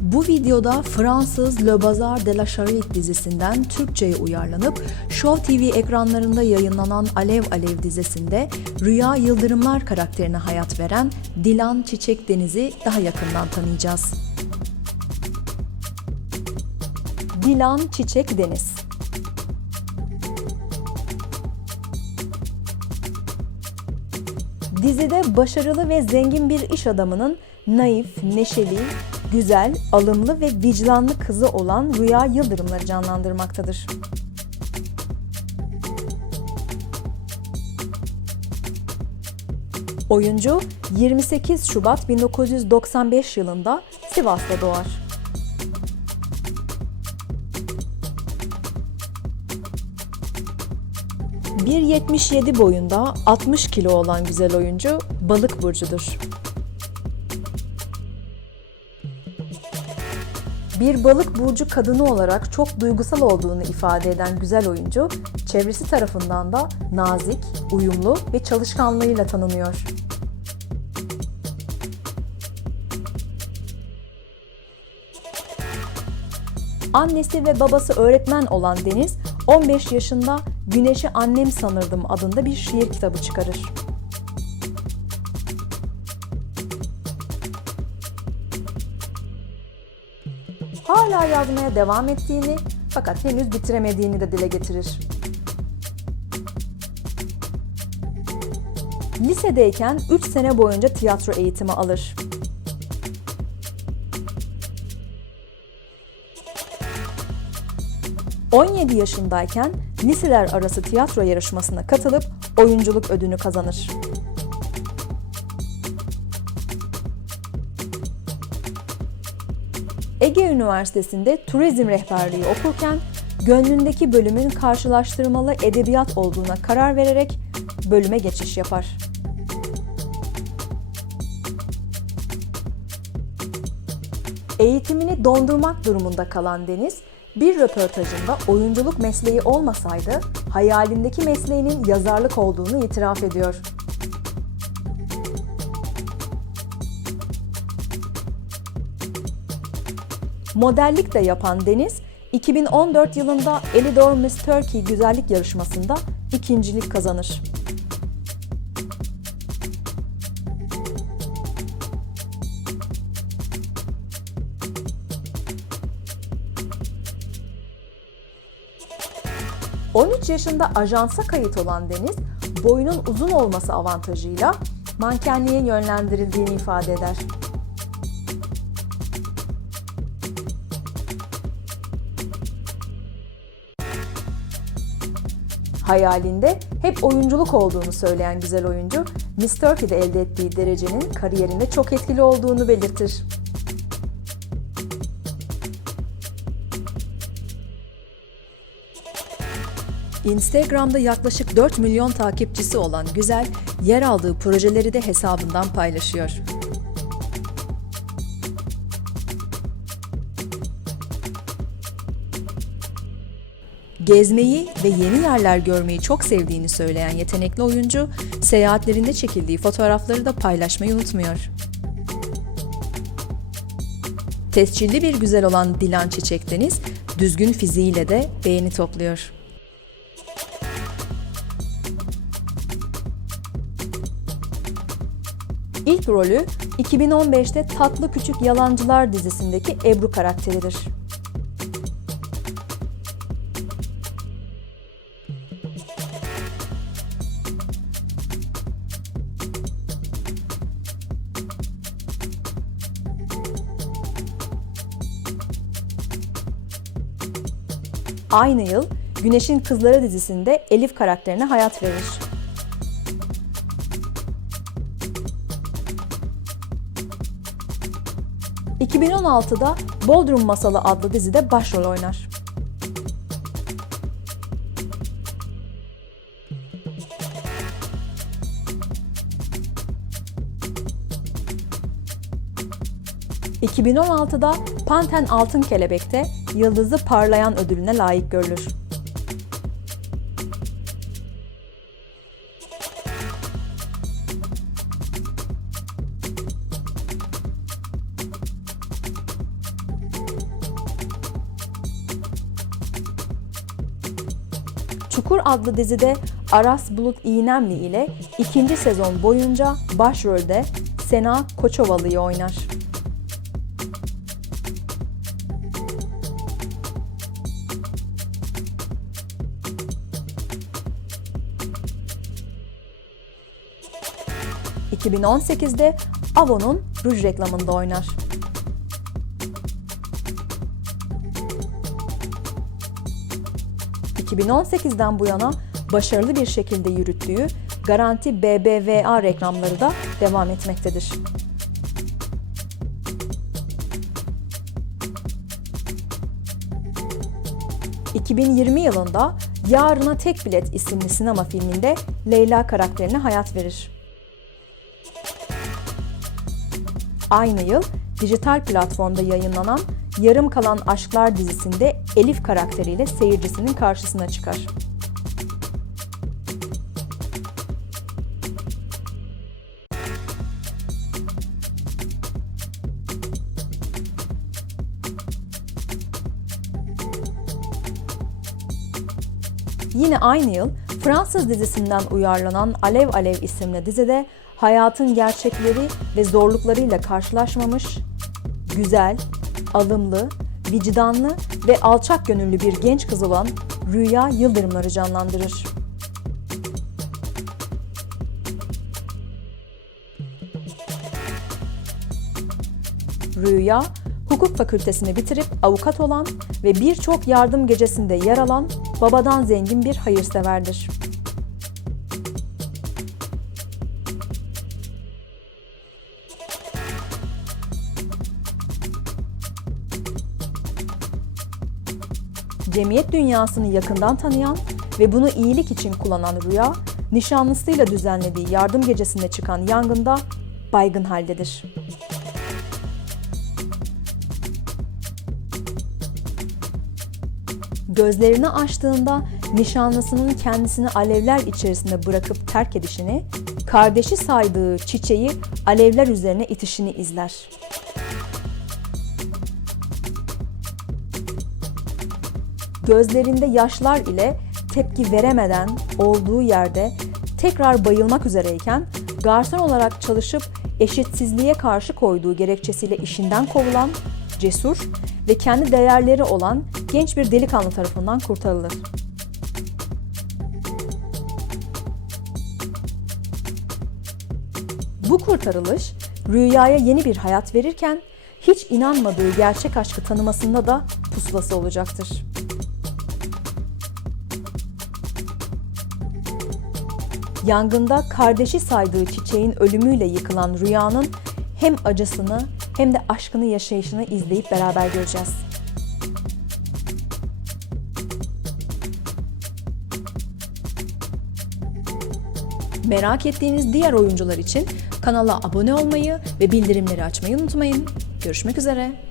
Bu videoda Fransız Le Bazar de la Charite dizisinden Türkçe'ye uyarlanıp Show TV ekranlarında yayınlanan Alev Alev dizisinde Rüya Yıldırımlar karakterine hayat veren Dilan Çiçek Deniz'i daha yakından tanıyacağız. Dilan Çiçek Deniz Dizide başarılı ve zengin bir iş adamının naif, neşeli, güzel, alımlı ve vicdanlı kızı olan Rüya Yıldırımları canlandırmaktadır. Oyuncu 28 Şubat 1995 yılında Sivas'ta doğar. ...1.77 boyunda 60 kilo olan güzel oyuncu balık burcudur. Bir balık burcu kadını olarak çok duygusal olduğunu ifade eden güzel oyuncu, çevresi tarafından da nazik, uyumlu ve çalışkanlığıyla tanınıyor. Annesi ve babası öğretmen olan Deniz, 15 yaşında Güneşi Annem Sanırdım adında bir şiir kitabı çıkarır. Hala yazmaya devam ettiğini fakat henüz bitiremediğini de dile getirir. Lisedeyken 3 sene boyunca tiyatro eğitimi alır. ...17 yaşındayken liseler arası tiyatro yarışmasına katılıp oyunculuk ödülünü kazanır. Ege Üniversitesi'nde turizm rehberliği okurken gönlündeki bölümün karşılaştırmalı edebiyat olduğuna karar vererek bölüme geçiş yapar. Eğitimini dondurmak durumunda kalan Deniz, bir röportajında oyunculuk mesleği olmasaydı hayalindeki mesleğinin yazarlık olduğunu itiraf ediyor. Modellik de yapan Deniz, 2014 yılında Elidor Miss Turkey güzellik yarışmasında ikincilik kazanır. ...13 yaşında ajansa kayıt olan Deniz, boyunun uzun olması avantajıyla mankenliğe yönlendirildiğini ifade eder. Hayalinde hep oyunculuk olduğunu söyleyen güzel oyuncu, Miss Turkey'de elde ettiği derecenin kariyerinde çok etkili olduğunu belirtir. Instagram'da yaklaşık 4 milyon takipçisi olan Güzel, yer aldığı projeleri de hesabından paylaşıyor. Gezmeyi ve yeni yerler görmeyi çok sevdiğini söyleyen yetenekli oyuncu, seyahatlerinde çekildiği fotoğrafları da paylaşmayı unutmuyor. Tescilli bir güzel olan Dilan Çiçek Deniz, düzgün fiziğiyle de beğeni topluyor. İlk rolü 2015'te Tatlı Küçük Yalancılar dizisindeki Ebru karakteridir. Aynı yıl Güneşin Kızları dizisinde Elif karakterine hayat verir. ...2016'da Bodrum Masalı adlı dizide başrol oynar. 2016'da Panten Altın Kelebek'te Yıldızı Parlayan ödülüne layık görülür. Çukur adlı dizide Aras Bulut İğnemli ile ikinci sezon boyunca başrolde Sena Koçovalı'yı oynar. ...2018'de Avon'un ruj reklamında oynar. ...2018'den bu yana başarılı bir şekilde yürüttüğü Garanti BBVA reklamları da devam etmektedir. ...2020 yılında Yarına Tek Bilet isimli sinema filminde Leyla karakterine hayat verir. Aynı yıl dijital platformda yayınlanan Yarım Kalan Aşklar dizisinde Elif karakteriyle seyircisinin karşısına çıkar. Yine aynı yıl Fransız dizisinden uyarlanan Alev Alev isimli dizide hayatın gerçekleri ve zorluklarıyla karşılaşmamış, güzel, alımlı, vicdanlı ve alçak gönüllü bir genç kız olan Rüya Yıldırımları canlandırır. Rüya, hukuk fakültesini bitirip avukat olan ve birçok yardım gecesinde yer alan babadan zengin bir hayırseverdir. Cemiyet dünyasını yakından tanıyan ve bunu iyilik için kullanan Rüya, nişanlısıyla düzenlediği yardım gecesinde çıkan yangında baygın haldedir. Gözlerini açtığında nişanlısının kendisini alevler içerisinde bırakıp terk edişini, kardeşi saydığı çiçeği alevler üzerine itişini izler. Gözlerinde yaşlar ile tepki veremeden olduğu yerde tekrar bayılmak üzereyken garson olarak çalışıp eşitsizliğe karşı koyduğu gerekçesiyle işinden kovulan, cesur ve kendi değerleri olan genç bir delikanlı tarafından kurtarılır. Bu kurtarılış rüyaya yeni bir hayat verirken hiç inanmadığı gerçek aşkı tanımasında da pusulası olacaktır. Yangında kardeşi saydığı çiçeğin ölümüyle yıkılan rüyanın hem acısını hem de aşkını yaşayışını izleyip beraber göreceğiz. Merak ettiğiniz diğer oyuncular için kanala abone olmayı ve bildirimleri açmayı unutmayın. Görüşmek üzere.